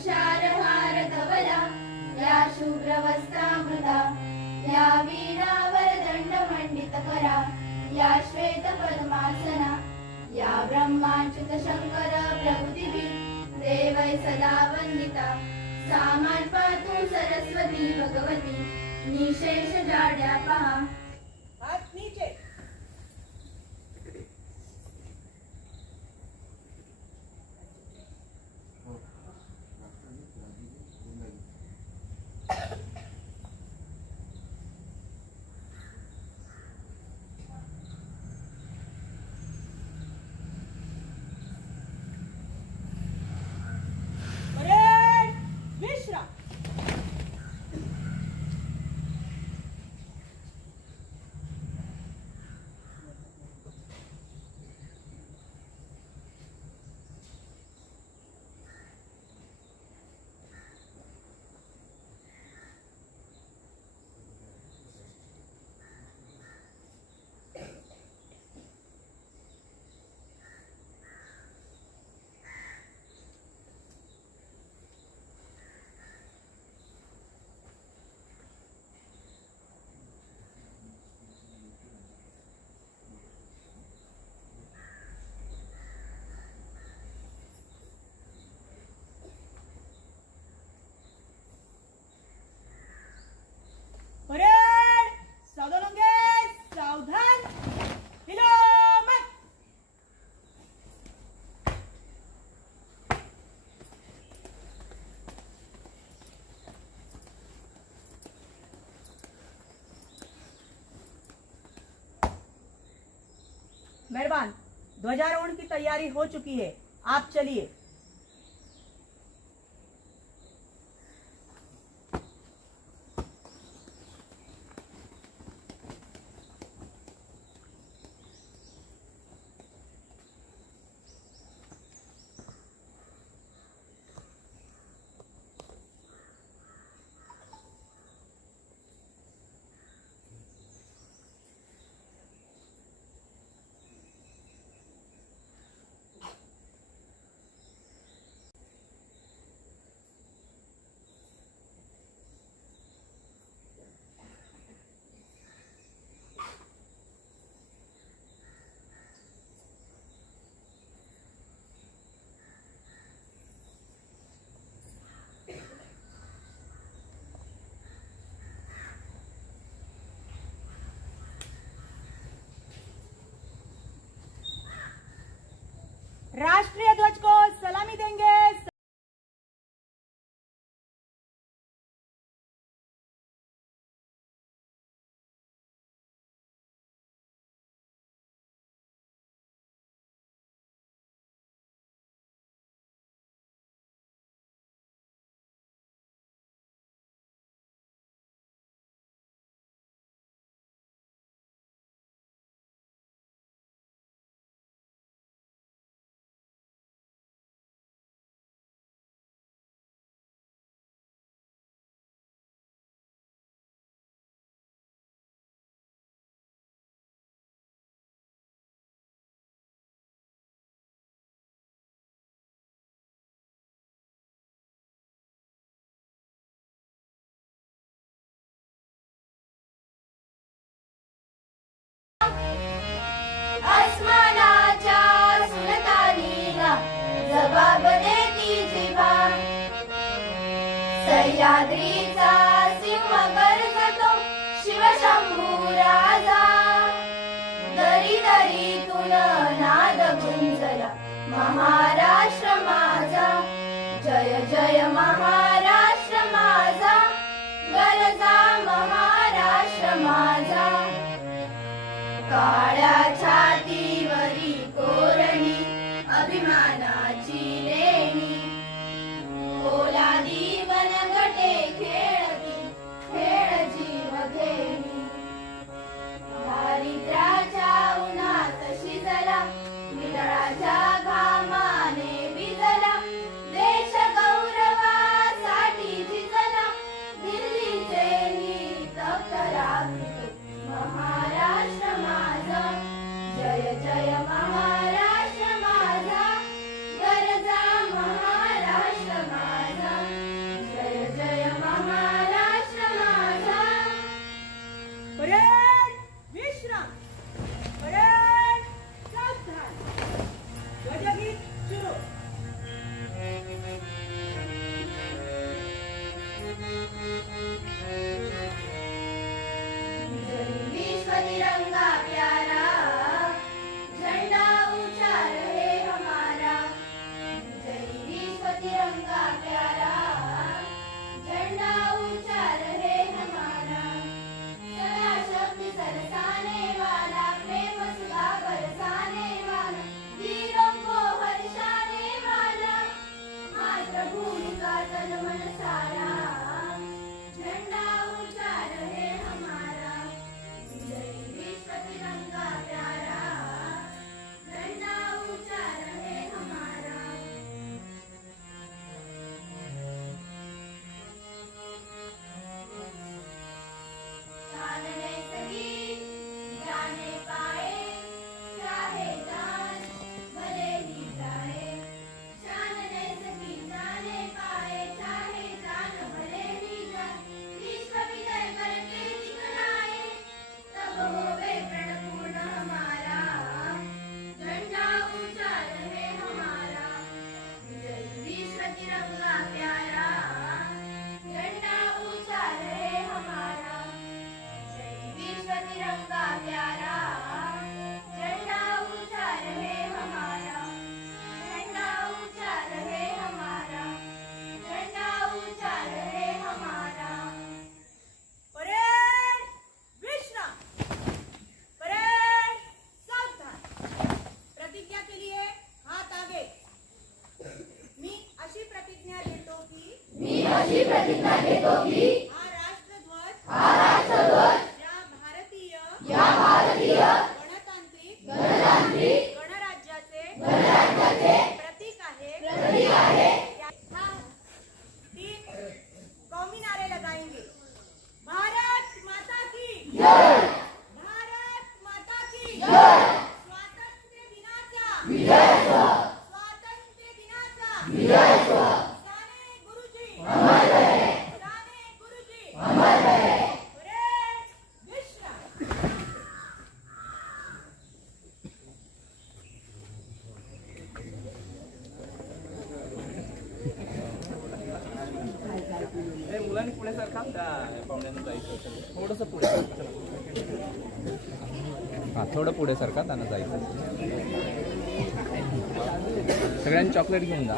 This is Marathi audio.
तुषार या शुभ्र या वीणावर दंड मंडित करा या श्वेत पद्मासना या ब्रह्माच्युत शंकर प्रभुदिवी देवै सदा वंदिता सामान पातू सरस्वती भगवती निशेष जाड्या पहा। मेहरबान ध्वजारोहण की तैयारी हो चुकी है। आप चलिए। राष्ट्रीय ध्वज को सलामी देंगे। As allá. Sara. प्रतिज्ञा घेतो की? महाराष्ट्र ध्वज महाराष्ट्र ध्वज थोडंसं पुढे हां थोडं पुढे सरका त्यांना जायचं सगळ्यांनी चॉकलेट घेऊन जा.